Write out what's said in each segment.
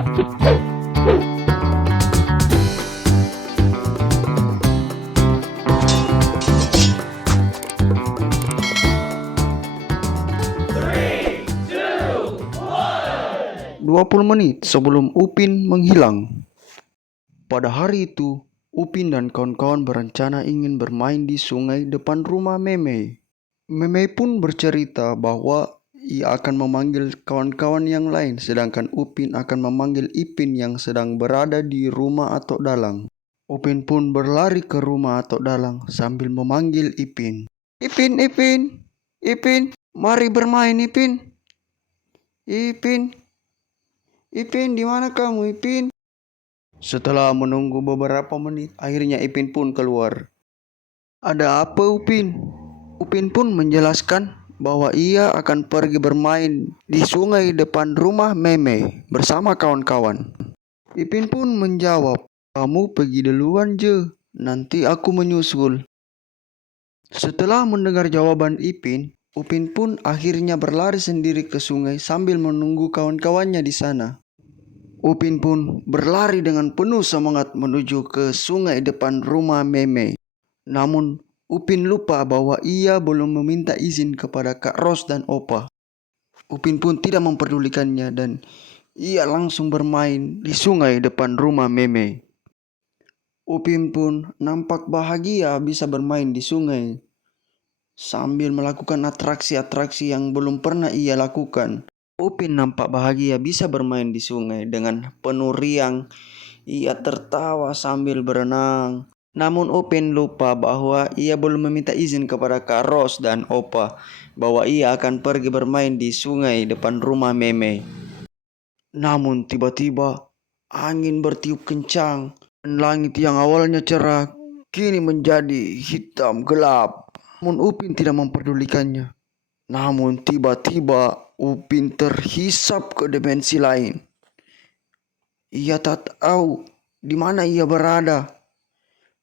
20 menit sebelum Upin menghilang. Pada hari itu, Upin dan kawan-kawan berencana ingin bermain di sungai depan rumah Meme. Meme pun bercerita bahwa ia akan memanggil kawan-kawan yang lain, sedangkan Upin akan memanggil Ipin yang sedang berada di rumah Atok Dalang. Upin pun berlari ke rumah Atok Dalang sambil memanggil Ipin. Ipin, Ipin, Ipin, mari bermain Ipin. Ipin, Ipin, di mana kamu Ipin? Setelah menunggu beberapa menit, akhirnya Ipin pun keluar. Ada apa Upin? Upin pun menjelaskan bahwa ia akan pergi bermain di sungai depan rumah Meme bersama kawan-kawan. Ipin pun menjawab, kamu pergi duluan je, nanti aku menyusul. Setelah mendengar jawaban Ipin, Upin pun akhirnya berlari sendiri ke sungai sambil menunggu kawan-kawannya di sana. Upin pun berlari dengan penuh semangat menuju ke sungai depan rumah Meme. Namun, Upin lupa bahwa ia belum meminta izin kepada Kak Ros dan Opa. Upin pun tidak memperdulikannya dan ia langsung bermain di sungai depan rumah Meme. Upin pun nampak bahagia bisa bermain di sungai sambil melakukan atraksi-atraksi yang belum pernah ia lakukan. Upin nampak bahagia bisa bermain di sungai dengan penuh riang. Ia tertawa sambil berenang. Namun Upin lupa bahwa ia belum meminta izin kepada Kak Ros dan Opa bahwa ia akan pergi bermain di sungai depan rumah Meme. Namun tiba-tiba angin bertiup kencang dan langit yang awalnya cerah kini menjadi hitam gelap. Namun Upin tidak memperdulikannya. Namun tiba-tiba Upin terhisap ke dimensi lain. Ia tak tahu di mana ia berada.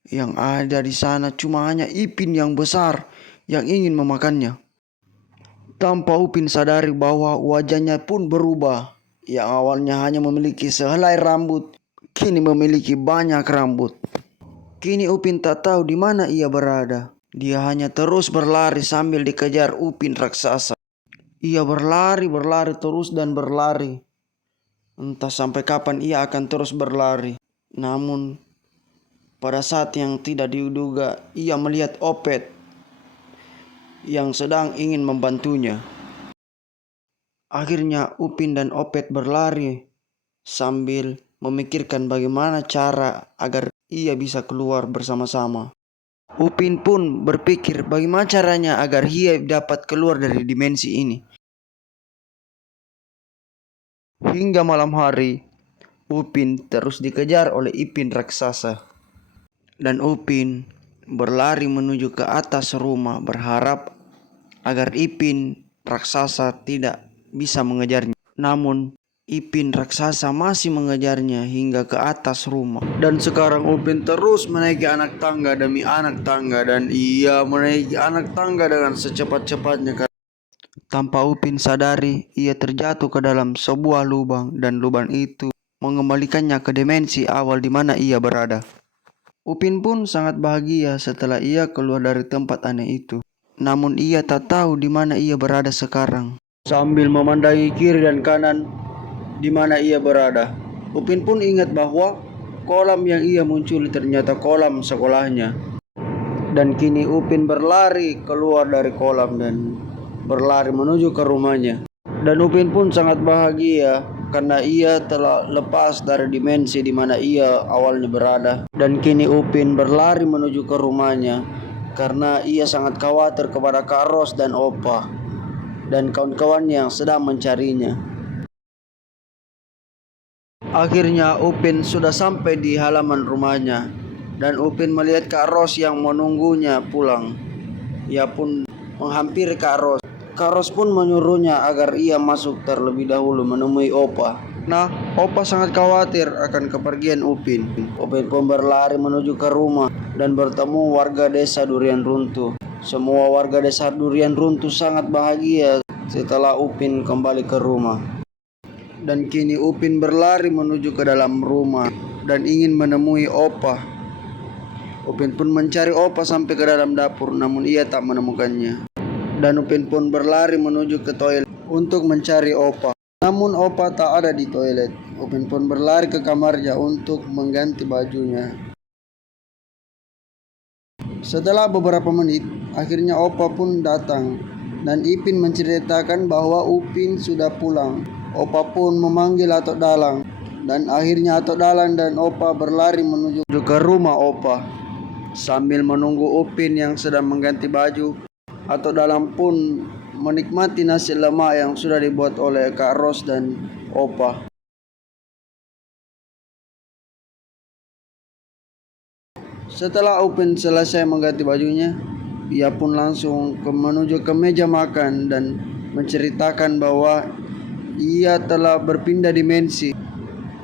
Yang ada di sana cuma hanya Ipin yang besar yang ingin memakannya. Tanpa Upin sadari bahwa wajahnya pun berubah. Yang awalnya hanya memiliki sehelai rambut, kini memiliki banyak rambut. Kini Upin tak tahu di mana ia berada. Dia hanya terus berlari sambil dikejar Upin raksasa. Ia berlari terus dan berlari. Entah sampai kapan ia akan terus berlari. Namun pada saat yang tidak diduga, ia melihat Opet yang sedang ingin membantunya. Akhirnya Upin dan Opet berlari sambil memikirkan bagaimana cara agar ia bisa keluar bersama-sama. Upin pun berpikir bagaimana caranya agar ia dapat keluar dari dimensi ini. Hingga malam hari, Upin terus dikejar oleh Ipin raksasa. Dan Upin berlari menuju ke atas rumah berharap agar Ipin raksasa tidak bisa mengejarnya. Namun Ipin raksasa masih mengejarnya hingga ke atas rumah. Dan sekarang Upin terus menaiki anak tangga demi anak tangga. Dan ia menaiki anak tangga dengan secepat-cepatnya. Tanpa Upin sadari, ia terjatuh ke dalam sebuah lubang. Dan lubang itu mengembalikannya ke dimensi awal di mana ia berada. Upin pun sangat bahagia setelah ia keluar dari tempat aneh itu. Namun ia tak tahu di mana ia berada sekarang. Sambil memandangi kiri dan kanan di mana ia berada, Upin pun ingat bahwa kolam yang ia munculi ternyata kolam sekolahnya. Dan kini Upin berlari keluar dari kolam dan berlari menuju ke rumahnya. Dan Upin pun sangat bahagia karena ia telah lepas dari dimensi di mana ia awalnya berada. Dan kini Upin berlari menuju ke rumahnya karena ia sangat khawatir kepada Kak Ros dan Opa dan kawan-kawannya yang sedang mencarinya. Akhirnya Upin sudah sampai di halaman rumahnya dan Upin melihat Kak Ros yang menunggunya pulang. Ia pun menghampiri Kak Ros. Kak Ros pun menyuruhnya agar ia masuk terlebih dahulu menemui Opa. Nah, Opa sangat khawatir akan kepergian Upin. Upin pun berlari menuju ke rumah dan bertemu warga desa Durian Runtuh. Semua warga desa Durian Runtuh sangat bahagia setelah Upin kembali ke rumah. Dan kini Upin berlari menuju ke dalam rumah dan ingin menemui Opa. Upin pun mencari Opa sampai ke dalam dapur, namun ia tak menemukannya. Dan Upin pun berlari menuju ke toilet untuk mencari Opa. Namun Opa tak ada di toilet. Upin pun berlari ke kamarnya untuk mengganti bajunya. Setelah beberapa menit, akhirnya Opa pun datang. Dan Ipin menceritakan bahwa Upin sudah pulang. Opa pun memanggil Atok Dalang. Dan akhirnya Atok Dalang dan Opa berlari menuju ke rumah Opa. Sambil menunggu Upin yang sedang mengganti baju, Atok Dalang pun menikmati nasi lemak yang sudah dibuat oleh Kak Ros dan Opa. Setelah Upin selesai mengganti bajunya, ia pun langsung menuju ke meja makan dan menceritakan bahwa ia telah berpindah dimensi.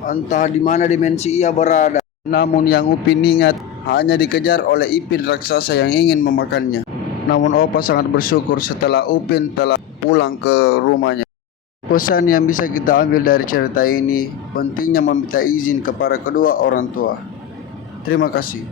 Entah di mana dimensi ia berada. Namun yang Upin ingat hanya dikejar oleh Ipin raksasa yang ingin memakannya. Namun Opa sangat bersyukur setelah Upin telah pulang ke rumahnya. Pesan yang bisa kita ambil dari cerita ini, pentingnya meminta izin kepada kedua orang tua. Terima kasih.